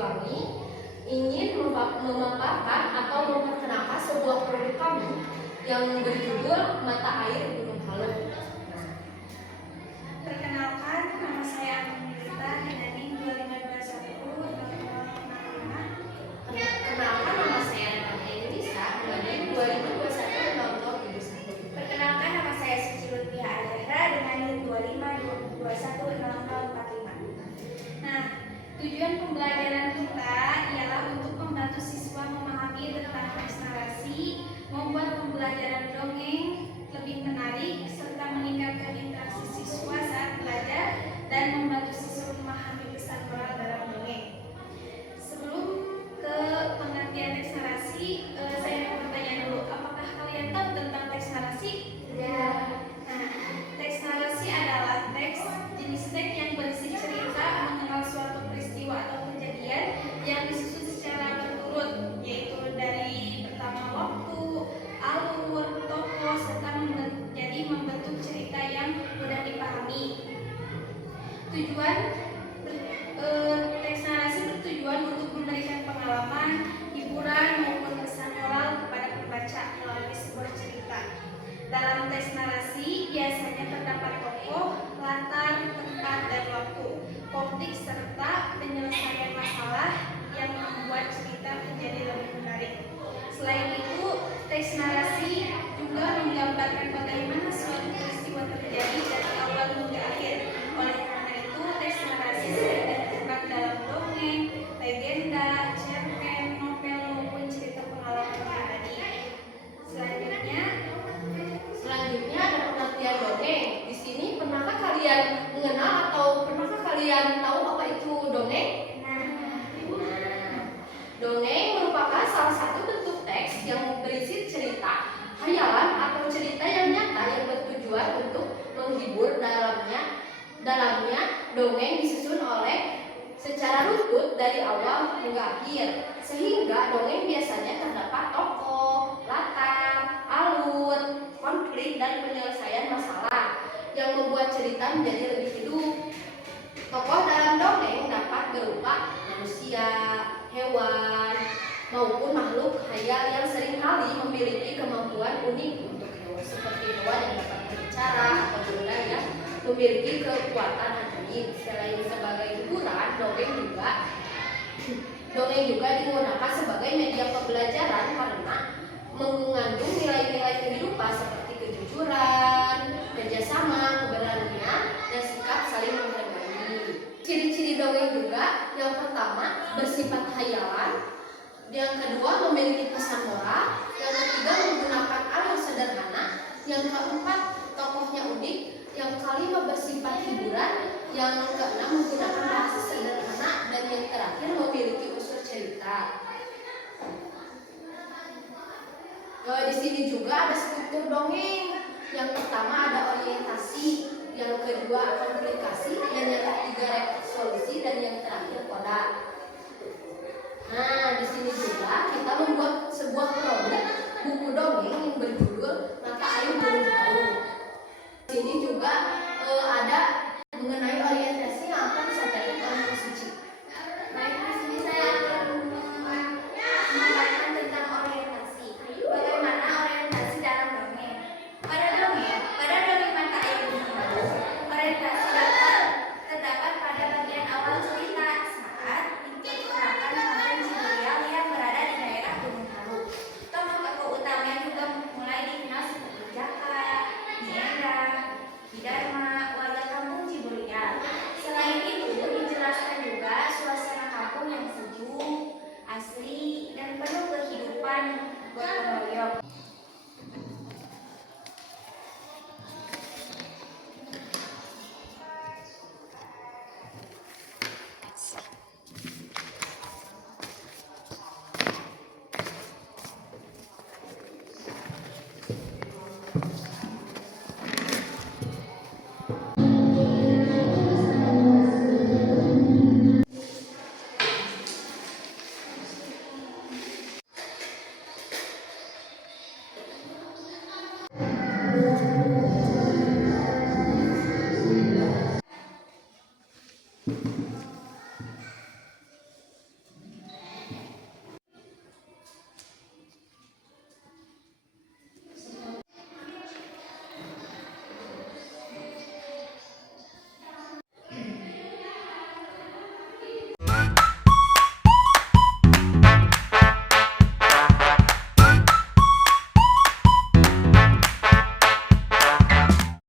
Siliwangi ingin memaparkan atau memperkenalkan sebuah produk kami yang berjudul Mata Air Gunung Haluk. Perkenalkan, nama saya Anita Henani 2521. Perkenalkan, nama saya Anissa Henani 2021. Perkenalkan, nama saya Suci Lutfiah Azahra dengan 2521. Nah, tujuan pembelajaran kita ialah untuk membantu siswa memahami tentang teks narasi, membuat pembelajaran dongeng lebih menarik, serta meningkatkan interaksi siswa saat belajar dan membantu siswa memahami pesan moral dalam dongeng. Sebelum ke pengertian teks narasi, saya mau bertanya dulu, apakah kalian tahu tentang teks narasi? Ya. Nah, teks narasi adalah jenis teks yang berisi cerita mengenal suatu peristiwa atau kejadian yang disusun secara berturut, yaitu dari pertama waktu, alur, tokoh, serta membentuk cerita yang mudah dipahami. Tujuan teks narasi bertujuan untuk memberikan pengalaman, hiburan maupun pesan moral kepada pembaca melalui sebuah cerita. Dalam teks narasi biasanya terdapat tokoh, latar, tempat, dan waktu, konflik, serta penyelesaian masalah yang membuat cerita menjadi lebih menarik. Selain itu, teks narasi juga menggambarkan bagaimana suatu peristiwa terjadi dari awal hingga akhir. Oleh karena itu, teks narasi sering terjebak dalam dongeng, legenda, cerpen, novel, maupun cerita pengalaman pribadi. Selanjutnya ada pengertian dongeng. Di sini pernahkah kalian mengenal atau pernahkah kalian tahu apa itu dongeng? Dongeng merupakan salah satu bentuk teks yang berisi cerita, hayalan atau cerita yang nyata yang bertujuan untuk menghibur. Dalamnya dongeng disusun secara runtut dari awal hingga akhir, sehingga dongeng biasanya terdapat tokoh, latar, alur, konflik, dan penyelesaian masalah yang membuat cerita menjadi lebih hidup. Tokoh dalam dongeng dapat berupa manusia, hewan, maupun makhluk hayal yang seringkali memiliki kemampuan unik untuk hewan, seperti hewan yang dapat berbicara atau benda yang memiliki kekuatan anjing. Selain sebagai hiburan, dongeng juga digunakan sebagai media pembelajaran karena mengandung nilai-nilai kehidupan seperti kejujuran, kerjasama, keberanian, dan sikap saling menghargai. Ciri-ciri dongeng juga, yang pertama bersifat hayalan, yang kedua memiliki pesan moral, yang ketiga menggunakan alur sederhana, yang keempat tokohnya unik, yang kelima bersifat hiburan, yang keenam menggunakan bahasa sederhana, dan yang terakhir memiliki unsur cerita. Di sini juga ada struktur dongeng. Yang pertama ada orientasi, yang kedua komplikasi, dan yang ketiga resolusi, dan yang terakhir koda.